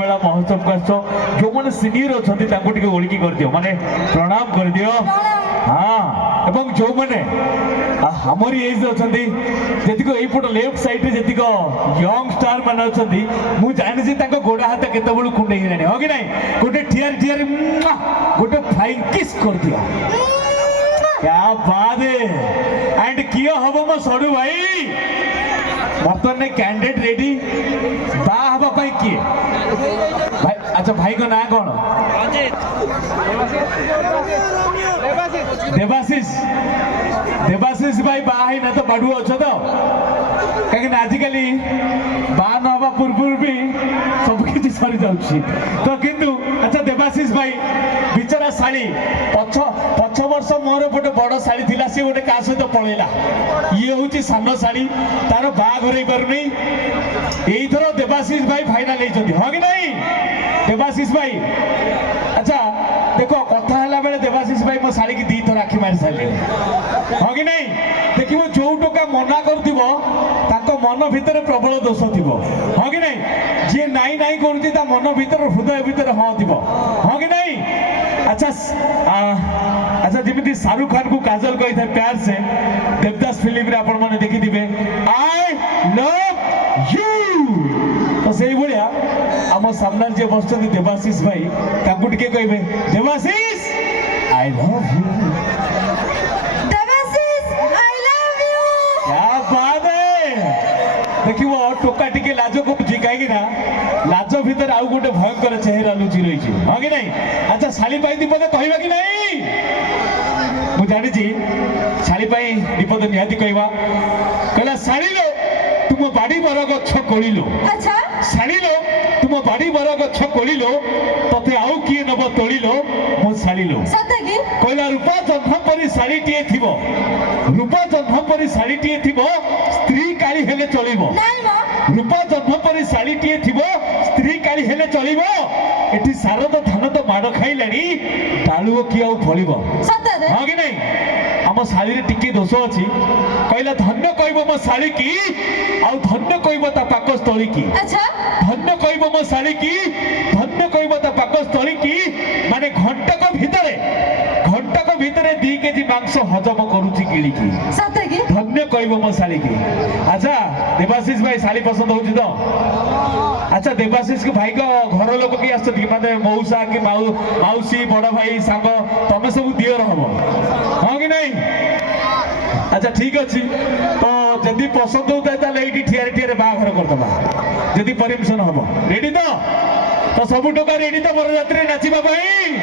मेला महोत्सव को आस जो मैंने सीनियर अच्छा ओलिकी कर दियो माने प्रणाम कर दियो। हाँ एवं जो मैंने हमारी एज अच्छा जी यहीपट लेफ्ट साइड जी यंग स्टार मान अच्छा मुझे जानी गोड़ा हाथ केत कुंडे हाँ कि नहीं गोटे ठियार ठियार गोटे फ्लाइंग किस कर दियो। क्या बात है एंड किए हम मो सड़ू भाई बर्तमान कैंडिडेट रेडी बाहा किए भाई अच्छा भाई को ना कौन देवाशीष देवाशीष भाई बाहा ना तो बाड़ू अच्छा तो कहीं आजिकल बाहा न हवा पूर्व भी सबकि सरी जाऊँगी तो किंतु अच्छा देवाशीष भाई बिचरा शाड़ी पछ वर्ष मोर गोटे बड़ शाड़ी थी सी गोटे क्या सहित पलैला ये हूँ सान शाड़ी तार बाघर पारनी यहीथर देवाशीष भाई फाइनाल हाँ कि नहीं देवाशीष भाई। अच्छा देखो कथा है बेले देवाशीष भाई मो शाड़ी की दी थर आखि मारी सारे हाँ कि नहीं देखो जो टोका मना कर मन भितर प्रबल दोष थी हाँ कि नहीं जी नाई नाई कर मन भर हृदय भितर हाँ थी हाँ कि नहीं। अच्छा अच्छा जमी शाहरुख खान को काजल कही था प्यार से देवदास फिल्म रे आपण माने देखी दिबे आई लव यू तो सही भाया आम सामने जे बसଛନ୍ତି देवाशीष भाई ताकू टिके कहबे Debashish I love you Debashish I love you. क्या बात है देखियो टोका टिके लाज को जिकाई ना लाज भीतर आउ गोटे भयंकर चेहरा लुचि रही हाँ कि नहीं। अच्छा शाली पाई दीपद कहवा कि नहीं मु जानी शाली पाई दीपद निहाती कहवा कहला शाली लो तुम बाड़ी बर गछ कोली लो। अच्छा शाली लो तुम बाड़ी बर गछ कोली लो तते आउ किए नब तोली लो मो शाली लो सत्य की कहला रूपा जन्म परी शाड़ी टीए थिबो रूपा जन्म परी शाड़ी टीए थिबो स्त्री काली हेले चलिबो नहीं मां रूपा जन्म परी शाड़ी टीए थिबो स्त्री काली हेले चलिबो एठी सारद धान तो माड़ खाइलानी डालुओ कि आउ फलिबो सत्य रे हाँ कि नहीं। आम शाड़ी रे टिके दोष अछि कहला धन्य कहबो मो शाड़ी की आउ धन्य कहबो ता पाकस्थली की। अच्छा धन्य कहबो मो शाड़ी की धन्य कहबो ता पाकस्थली की माने घंटक भितरे 2 केजी मांस हजम करूची गिली की सत्य की धन्य कहबो मो शाड़ी की। अच्छा देवाशीष भाई शाड़ी पसंद होची तो अच्छा देवाशीष के भाई को घर लोक कि आस माने मौसा कि मौसी बड़ भाई सांग तमे सब दियर हम हाँ कि नहीं। अच्छा ठीक अच्छी तो जदि पसंद होता है ये ठियार ठियार बाहर करदबा जदि परमिशन हम रेडी तो सब टोका रेडी तो बरजात्री नाचिबा भाई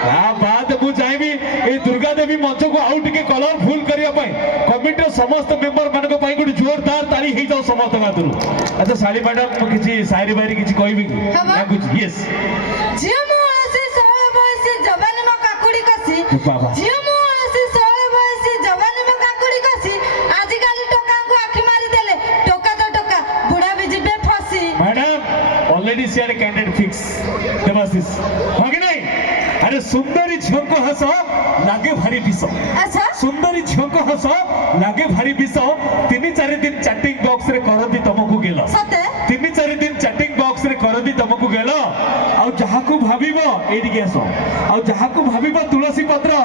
हाँ बात मुझे चाहिए ये दुर्गा देवी मंच को आउ टे कलरफुल करने कमिटी समस्त मेंबर मान गोटे जोरदार ताली हो जाओ समस्त हाथरू। अच्छा शाली मैडम किसी शायरी बायरी किसी कहबी कि यस जियो मु आसी सोळे बयसी जवानी म काकुडी कसी बाबा जियो मु आसी सोळे बयसी जवानी म काकुडी कसी आजि काली टोका को आखि मारी देले टोका तो टोका बुढ़ा भी जिबे फसी। Madam already share candidate fix Debashish हाँ कि नहीं। अरे सुंदरी झील को हस लागे भारी विष। अच्छा सुंदरी झील को हस लागे भारी विष 3-4 दिन चैटिंग बॉक्स रे करदी तुमको गेल सत्य 3-4 दिन चैटिंग बॉक्स रे करदी तुमको गेल आउ जहा को भाबिबो एडी के आसो आउ जहा को भाबिबो तुलसी पत्र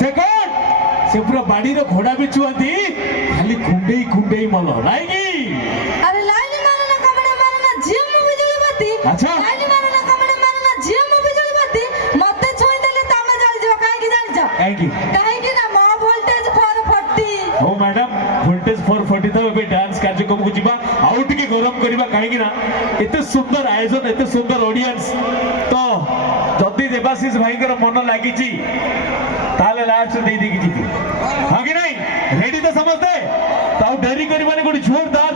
से कौन से पूरा बाड़ी रो घोड़ा बिचुआती खाली कुंडेई मल नाही की। अरे लाइनी मारे ना कमड़े मारे ना जियो मु बिजली बत्ती अच्छा लाइनी मारे ना कमड़े मारे ना जियो मु बिजली बत्ती मते छोई देले तमे जल जो काहे की जानि जा काहे की ना मो वोल्टेज 440 ओ मैडम वोल्टेज 440 तो बे डांस कार्यक्रम को जीवा आउ टिके गरम करबा काहे की ना एते सुंदर आयोजन एते सुंदर ऑडियंस तो जदी देवाशीष भाई कर मन लागी छी ताले लास्ट दे दे की जीती हाँ कि नहीं रेडी तो समझते तो डेरी करबानी गोटी जोरदार